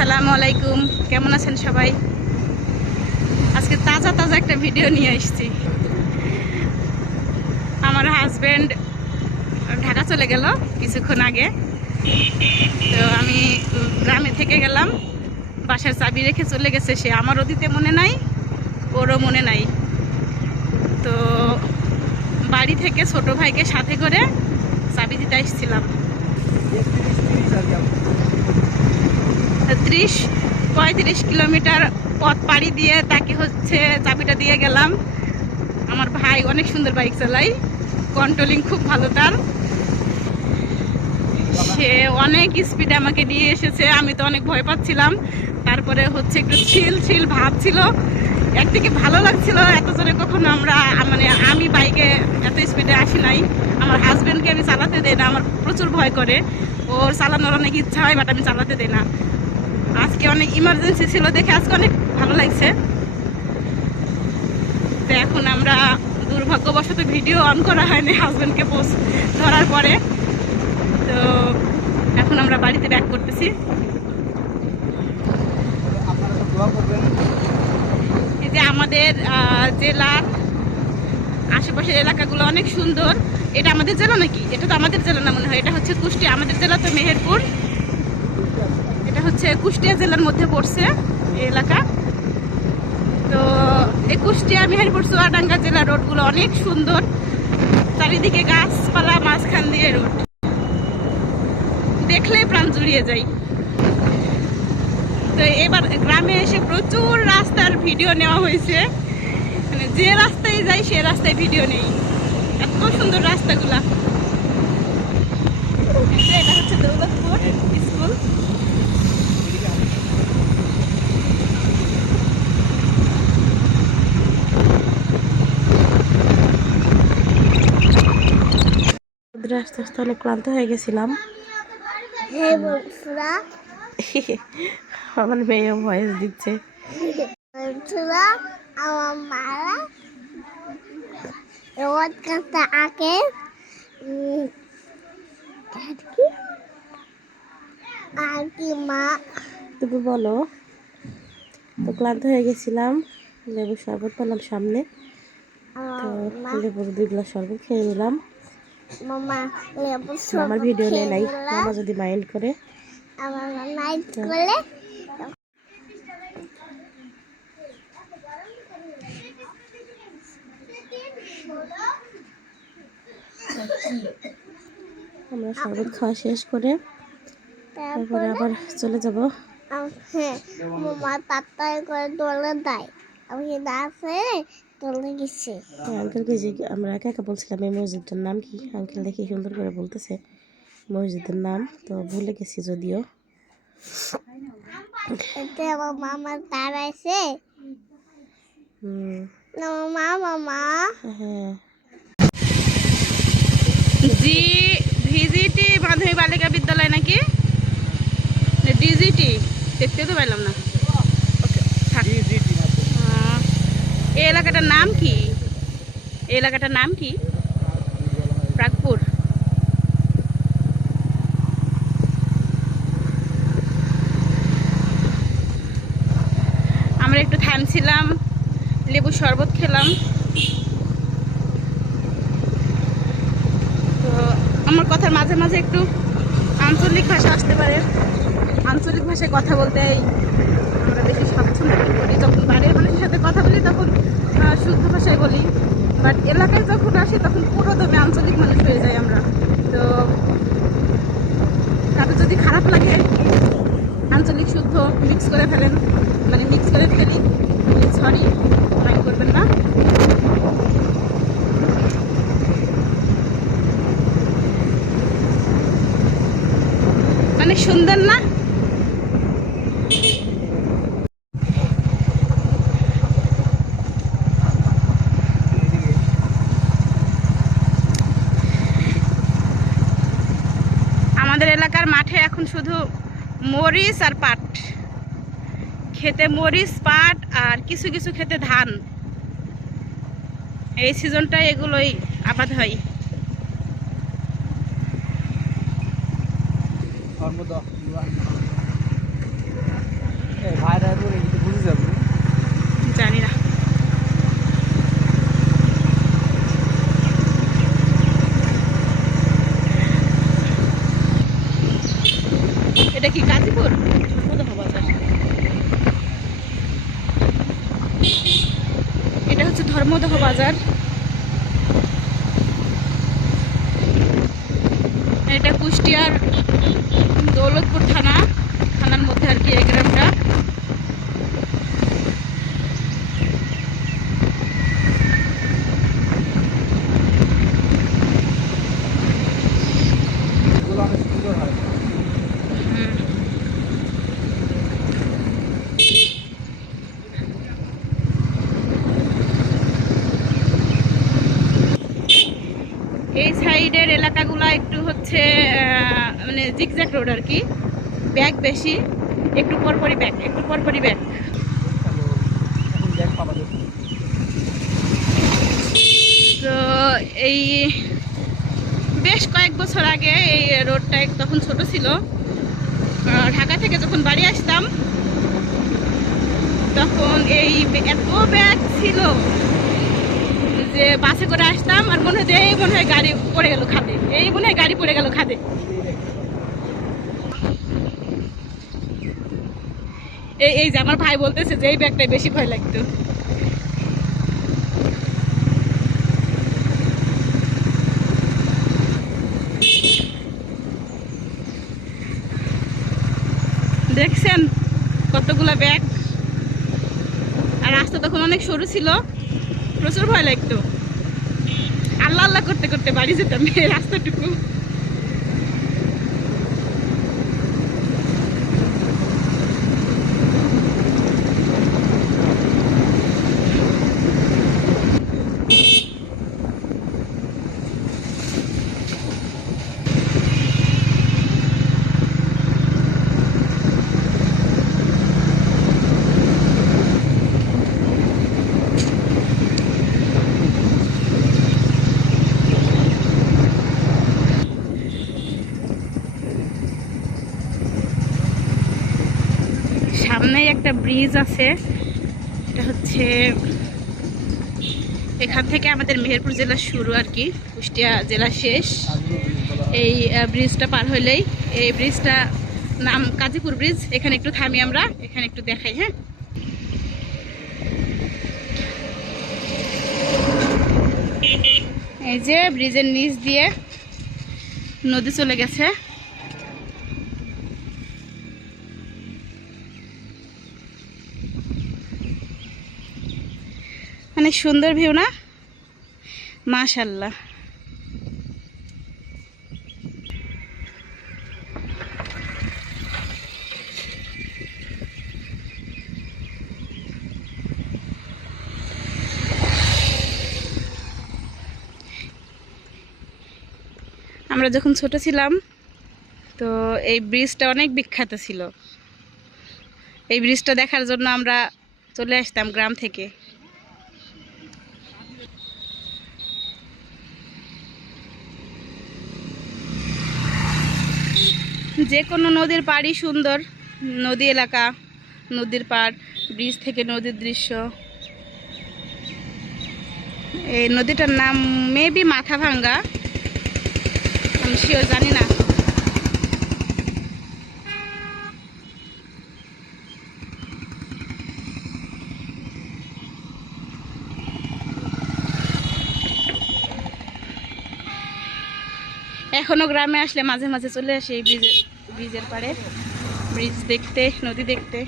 আসসালামু আলাইকুম, কেমন আছেন সবাই? আজকে তাজা তাজা একটা ভিডিও নিয়ে এসেছি। আমার হাজবেন্ড ঢাকা চলে গেল কিছুক্ষণ আগে, তো আমি গ্রামে থেকে গেলাম। বাসার চাবি রেখে চলে গেছে সে, আমারও দিতে মনে নাই, ওরও মনে নাই। তো বাড়ি থেকে ছোট ভাইকে সাথে করে চাবি দিতে এসেছিলাম। 30-35 কিলোমিটার পথ পাড়ি দিয়ে তাকে চাবিটা দিয়ে গেলাম। আমার ভাই অনেক সুন্দর বাইক চালায়, কন্ট্রোলিং খুব ভালো তার। সে অনেক স্পিডে আমাকে নিয়ে এসেছে, আমি তো অনেক ভয় পাচ্ছিলাম। তারপরে একটু ছিল ভাব ছিল, একদিকে ভালো লাগছিল। এত জোরে কখনো আমি বাইকে এত স্পিডে আসি নাই। আমার হাজবেন্ডকে আমি চালাতে দেই না, আমার প্রচুর ভয় করে। ওর চালানোর অনেক ইচ্ছা হয়, বাট আমি চালাতে দেই না। আজকে অনেক ইমার্জেন্সি ছিল দেখে আজকে অনেক ভালো লাগছে। তো এখন আমরা দুর্ভাগ্যবশত ভিডিও অন করা হয়নি হাজবেন্ডকে পোস্ট ধরার পরে। তো এখন আমরা বাড়িতে ব্যাক করতেছি। এই যে আমাদের জেলার আশেপাশের এলাকাগুলো অনেক সুন্দর। এটা আমাদের জেলা নাকি? এটা তো আমাদের জেলা না মনে হয়, এটা হচ্ছে কুষ্টিয়া। আমাদের জেলা তো মেহেরপুর, এটা হচ্ছে কুষ্টিয়া জেলার মধ্যে পড়ছে এই এলাকা। তো এই কুষ্টিয়া মেহেরপুর চুয়াডাঙ্গা জেলার রোডগুলো অনেক সুন্দর, চারিদিকে গাছপালা, মাঝখান দিয়ে রোড, দেখলেই প্রাণ জুড়িয়ে যায়। তো এবার গ্রামে এসে প্রচুর রাস্তার ভিডিও নেওয়া হয়েছে, মানে যে রাস্তায় যাই সে রাস্তায় ভিডিও নেই, এত সুন্দর রাস্তাগুলা। এটা হচ্ছে দৌলতপুর স্কুল। আস্তে আস্তে অনেক ক্লান্ত হয়ে গেছিলাম। আমার মেয়েও ভয়েস দিচ্ছে। আমার মারা রোদ কাটতে আগে আর কি মা তুমি বলো। তো ক্লান্ত হয়ে গেছিলাম, লেবুর শরবত পেলাম সামনে, তো লেবুর 2 গ্লাস শরবত খেয়ে নিলাম। মামা লেবু আমার ভিডিও নেই নাই, মামা যদি মাইন্ড করে। আমার নাইট করলে আমরা শরবত খাওয়া শেষ করে তারপরে আবার চলে যাব। হ্যাঁ, মামা পাত্তায় করে দোলে দেয়, আমি আছে দোলে গেছি। আঙ্কেলকে যে আমরা একা একা বলছিলাম এই মসজিদটার নাম কি, আঙ্কেল দেখি সুন্দর করে বলতেছে মসজিদের নাম, তো ভুলে গেছি যদিও। এতে আমার মামা দাঁড়াইছে। মামা হ্যাঁ, জি ভিজিটি মাধ্যমিক বালিকা বিদ্যালয় নাকি ডিজিটি, দেখতে তো পাইলাম না। এই এলাকাটার নাম কি? এই এলাকাটার নাম কি? প্রাগপুর। আমরা একটু থামছিলাম, লেবু শরবত খেলাম। তো আমার কথার মাঝে মাঝে একটু আঞ্চলিক ভাষা আসতে পারে, আঞ্চলিক ভাষায় কথা বলতে আমরা বেশি স্বাচ্ছন্দ্য করি। যখন বাইরের মানুষের সাথে কথা বলি তখন শুদ্ধ ভাষায় বলি, বাট এলাকায় যখন আসি তখন পুরো দমে আঞ্চলিক মানুষ হয়ে যায় আমরা। তো তাদের যদি খারাপ লাগে আঞ্চলিক শুদ্ধ মিক্স করে ফেলি, সরি, মাইন্ড করবেন না। মানে সুন্দর না? আমাদের এলাকার মাঠে এখন শুধু মরিচ আর পাট, খেতে মরিচ পাট আর কিছু কিছু খেতে ধান। এই সিজনটায় এগুলোই আবাদ হয়। এটা কি গাজীপুর? ধর্মদহ বাজার। এটা হচ্ছে ধর্মদহ বাজার। এটা কুষ্টিয়ার দৌলতপুর থানার মধ্যে আর কি এই গ্রামটা। এই সাইডের এলাকাগুলো একটু হচ্ছে মানে জিগজ্যাগ রোড আর কি, ব্যাগ বেশি, একটু পরপরই ব্যাগ, একটু পরপরই ব্যাগ। তো এই বেশ কয়েক বছর আগে এই রোডটা তখন ছোট ছিল। ঢাকা থেকে যখন বাড়ি আসতাম তখন এই এত ব্যাগ ছিল যে বাসে করে আসতাম আর মনে হয় এই মনে হয় গাড়ি পড়ে গেল খাদে, এই মনে হয় গাড়ি পড়ে গেল খাদে। এই যে আমার ভাই বলতেছে যে এই ব্যাগটাই বেশি ভয় লাগতো। দেখছেন কতগুলা ব্যাগ, আর রাস্তা তখন অনেক সরু ছিল, প্রচুর ভয় লাগতো। আল্লাহ আল্লাহ করতে করতে বাড়ি যেতাম এই রাস্তাটুকু। সামনেই একটা ব্রিজ আছে, এটা হচ্ছে এখান থেকে আমাদের মেহেরপুর জেলা শুরু আর কি, কুষ্টিয়া জেলা শেষ। এই ব্রিজটা পার হইলেই, এই ব্রিজটা নাম কাজীপুর ব্রিজ। এখানে একটু থামি আমরা, এখানে একটু দেখাই। হ্যাঁ, এই যে ব্রিজের নিচ দিয়ে নদী চলে গেছে। অনেক সুন্দর ভিউ না, মাশাআল্লাহ। আমরা যখন ছোট ছিলাম তো এই ব্রিজটা অনেক বিখ্যাত ছিল। এই ব্রিজটা দেখার জন্য আমরা চলে আসতাম গ্রাম থেকে। যে কোনো নদীর পাড়ই সুন্দর, নদী এলাকা, নদীর পাড়, ব্রিজ থেকে নদীর দৃশ্য। এই নদীটার নাম মেবি মাথাভাঙ্গা, আমি শিওর জানি না। এখনো গ্রামে আসলে মাঝে মাঝে চলে আসে এই ব্রিজের পাড়ে, ব্রিজ দেখতে, নদী দেখতে।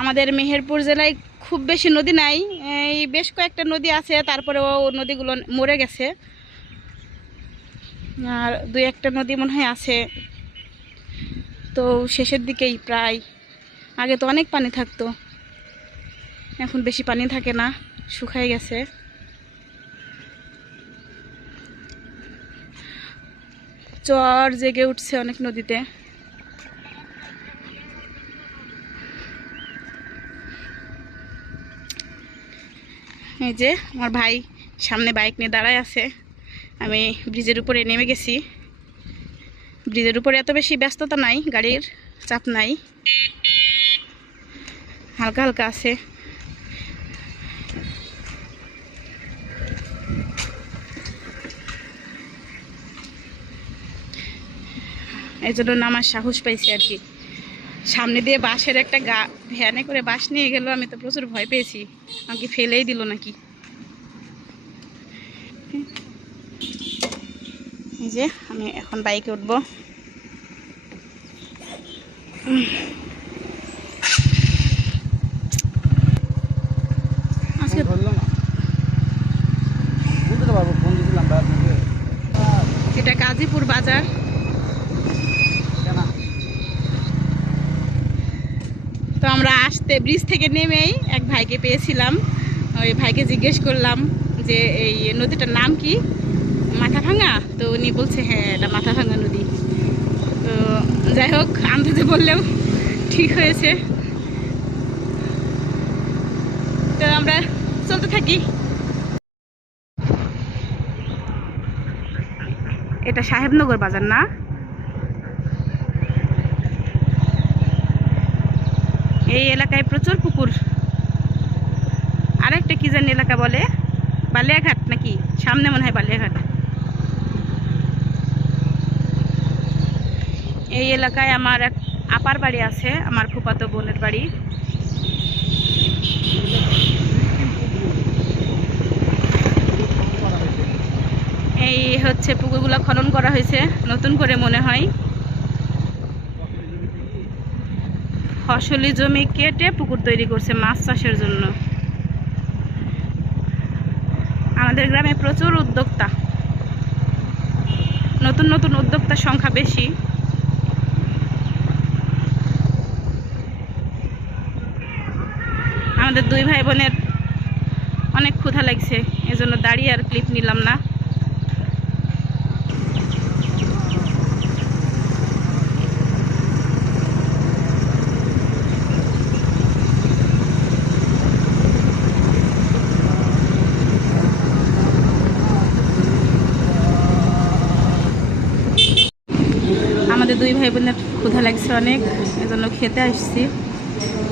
আমাদের মেহেরপুর জেলায় খুব বেশি নদী নাই, এই বেশ কয়েকটা নদী আছে, তারপরেও নদীগুলো মরে গেছে। আর দুই একটা নদী মনে হয় আছে, তো শেষের দিকেই প্রায়। আগে তো অনেক পানি থাকতো, এখন বেশি পানি থাকে না, শুকায় গেছে। চর জেগে উঠছে অনেক নদীতে। এই যে আমার ভাই সামনে বাইক নিয়ে দাঁড়ায় আছে, আমি ব্রিজের উপরে নেমে গেছি। ব্রিজের উপরে এত বেশি ব্যস্ততা নাই, গাড়ির চাপ নাই, হালকা হালকা আছে। এই জন্য নামার সাহস পাইছি আর কি। সামনে দিয়ে বাসের একটা ভ্যানে করে বাস নিয়ে গেল, আমি তো প্রচুর ভয় পেয়েছি, আমাকে ফেলেই দিল নাকি। এই যে আমি এখন বাইকে উঠবো। আজকে এটা গাজীপুর বাজার। তো আমরা আসতে ব্রিজ থেকে নেমেই এক ভাইকে পেয়েছিলাম। ওই ভাইকে জিজ্ঞেস করলাম যে এই নদীটার নাম কি, মাথাভাঙা? তো উনি বলছে হ্যাঁ এটা মাথাভাঙা নদী। তো যাই হোক, আন্দাজে বললেও ঠিক হয়েছে। তো আমরা চলতে থাকি। এটা সাহেবনগর বাজার না? এই এলাকায় প্রচুর পুকুর। আরেকটা কি জানি এলাকা বলে, বালিয়াঘাট নাকি? সামনে মনে হয় বালিয়াঘাট। এই এলাকায় আমার এক আপার বাড়ি আছে, আমার ফুফাতো বোনের বাড়ি। এই হচ্ছে পুকুরগুলো খনন করা হয়েছে নতুন করে মনে হয়। ফসলি জমি কেটে পুকুর তৈরি করছে মাছ চাষের জন্য। আমাদের গ্রামে প্রচুর উদ্যোক্তা, নতুন নতুন উদ্যোক্তার সংখ্যা বেশি। আমাদের দুই ভাই বোনের অনেক ক্ষুধা লাগছে, এজন্য দাঁড়িয়ে আর ক্লিপ নিলাম না। আমাদের দুই ভাই বোনের ক্ষুধা লাগছে অনেক, এজন্য খেতে আসছি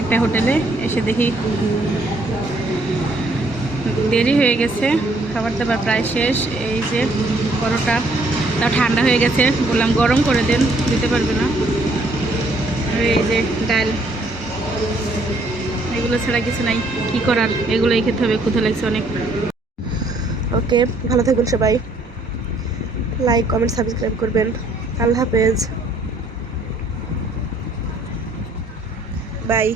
একটা হোটেলে। এসে দেখি দেরি হয়ে গেছে, খাবার দাবার প্রায় শেষ। এই যে পরোটা, তাও ঠান্ডা হয়ে গেছে, বললাম গরম করে দেন, দিতে পারবে না। আর এই যে ডাল, এগুলো ছাড়া কিছু নাই, কি করার, এগুলোই খেতে হবে, ক্ষুধা লাগছে অনেক। ওকে, ভালো থাকবেন সবাই, লাইক কমেন্ট সাবস্ক্রাইব করবেন। আল্লাহ হাফেজ, বাই।